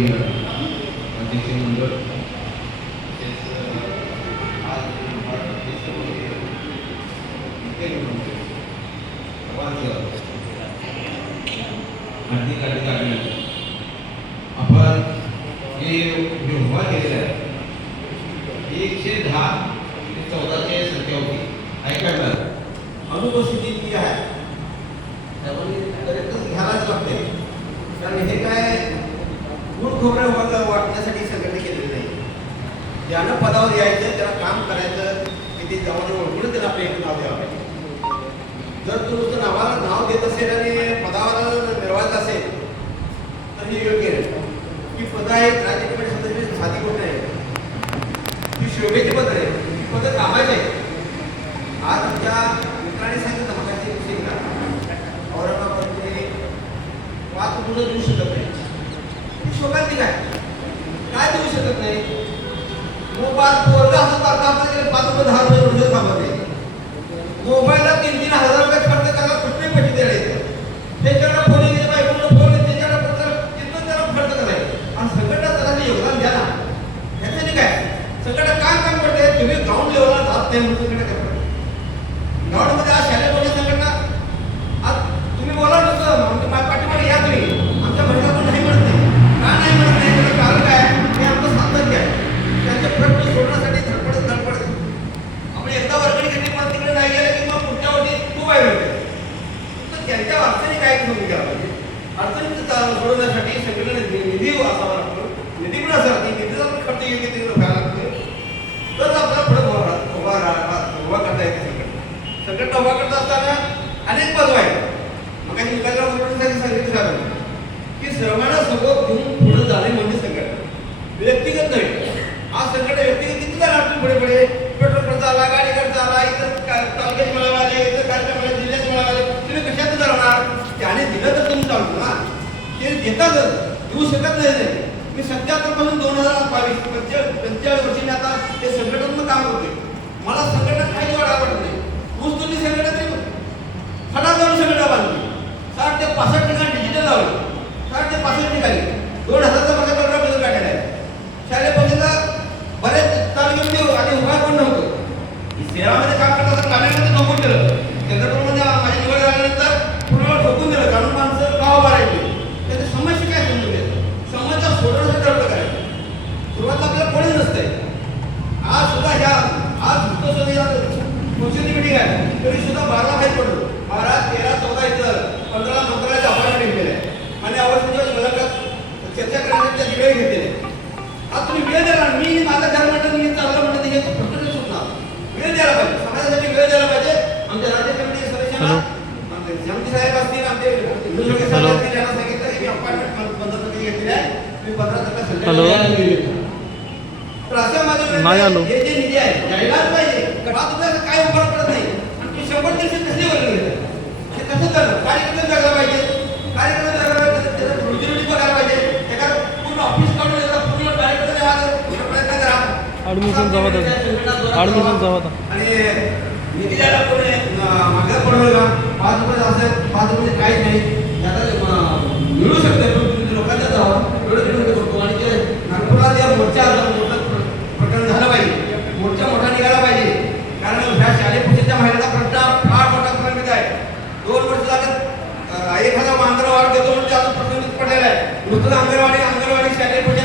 अध्यक्ष मंडळ आज आपण हे व्यवहार केलेला आहे. एकशे दहा ते चौदाची संख्या होती ऐकायला अनुपस्थिती आहे त्यामुळे करेक्टच घ्यायलाच लागते. कारण हे काय गुड खोबऱ्या वर्ग वाटण्यासाठी संघटना केलेली नाही ज्यानं पदावर यायचं त्याला काम करायचं की ते जाऊन म्हणून त्याला आपलं नाव द्यावं पाहिजे जर तू नुसतं नावाला नाव देत असेल आणि पदावर मिळवायचं असेल तर हे योग्य आहे ही पदं आहेत राज्य कमिटी सदस्य साधी गोष्ट आहे. ती शोभेची पद आहे ती पद कामाची आहे आज तुमच्या मित्राने सांगितलं मगाशी सिंगला औरंगाबादमध्ये पाच मुलं देऊ शकत नाही. ती शोभाची काय काय देऊ शकत नाही? मोबाईल पोरगा हातात गेले पाच रुपये दहा रुपये रोज मोबाईलला तीन तीन हजार रुपये खर्च करायला कुठली पैसे द्यायला त्याच्याकडे फोन येते बायकोला फोन येते त्याच्याकडे पत्र तिथून त्याला खर्च करायचं? आणि संघटना त्याला योगदान द्या ना. ह्याच्याने काय? संघटना काय काम करते? तुम्ही ग्राउंड लेवलला जात नाही म्हणून संघटना काय करते ग्राउंडमध्ये आज सोडवण्यासाठी सगळ्यांना निधी असावा लागतो निधी पण असा की निधीचा पण खर्च योग्य ते व्हायला लागतो तर आपला पुढे उभा उभा रा- उभा करता येते संकट संकट उभा करता असताना अनेक बाजू आहेत. मग काही विकायला सांगितलं की सर्वांना सोबत घेऊन पुढे जाणे म्हणजे संघटना व्यक्तिगत नाही आज संघटना व्यक्तिगत किती जाणार तुम्ही पुढे पुढे पेट्रोल खर्च आला गाडी खर्च आला इतर का- तालुक्यात मिळाले इतर कार्यक्रम मिळाले, जिल्ह्यात मिळाले तुम्ही कशात जाणार त्याने दिलं तर तुम्ही चालतो ना ते येऊ शकत नाही मी सत्याहत्तरपासून दोन हजार बावीस पंचेचाळीस पंचेचाळीस वर्षांनी आता ते संघटनात्मक काम करते मला संघटन काही वेळ आवडत नाही. ऊस तुम्ही संघटना तरी खडा जाऊन संघटना बांधली. साठ ते पासष्ट ठिकाणी डिजिटल लावले. साठ ते पासष्ट ठिकाणी. दोन हजारचा माझ्या पंधरा बदल काढलेला आहे. शालेय पक्षाचा बरेच तालुक्यामध्ये आणि उभा पण नव्हतं. शहरामध्ये काम करत असताना ग्रामीणमध्ये नोकून दिलं चंद्रपूरमध्ये माझी निवड झाल्यानंतर पूर्ण ठोकून दिलं कारण माणसं गाव भरायची त्याची समस्या काय समजून घेत समस्या सोडवण्यासाठी ठरवलं करायचं सुरुवात आपल्याला कोणीच नसतंय आज सुद्धा ह्या आज संसदीय मिटिंग आहे तरी सुद्धा बारा माहीत पडलो बारा तेरा चौदा इतर पंधरा मंत्रालयाचे अपॉइंटमेंट केले आणि अवस्थेच्या मुलाखत चर्चा करण्याचे वेळ घेतलेले आज तुम्ही वेळ द्याला मी माझा घर म्हणतात मी चांगलं म्हणतात हे प्रश्न सुटणार वेळ द्यायला पाहिजे. समाजासाठी वेळ द्यायला पाहिजे. आमच्या राज्य कमिटी सदस्यांना जमती साहेब असतील आमचे साहेब असतील यांना सांगितलं की मी अपॉइंटमेंट पंधरा घेतलेली आहे. मी पंधरा संध्याकाळी निवेदन. तर नाही आलो. हे जे निधी आहे द्यायलाच पाहिजे. काय उपयोग पडत नाही. शंभर टक्के वर्ग ते कसं करणार कार्यक्रम जगला पाहिजे. कार्यक्रम जगला रोजीरोटी बघायला पाहिजे. एका पूर्ण ऑफिस काढून त्याचा पूर्ण कार्यक्रम द्यावा प्रयत्न करा. ॲडमिशन जवळ ॲडमिशन जवळ आणि निधी द्यायला कोणी मागे पडलं का पाच रुपये असेल पाच रुपये काहीच नाही. आता मिळू शकते. लोकांच्या एखादा मांजरा वाढ देतो म्हणजे अजून प्रतिनिधित पडायला आहे नुसतं अंगणवाडी अंगणवाडी शालेय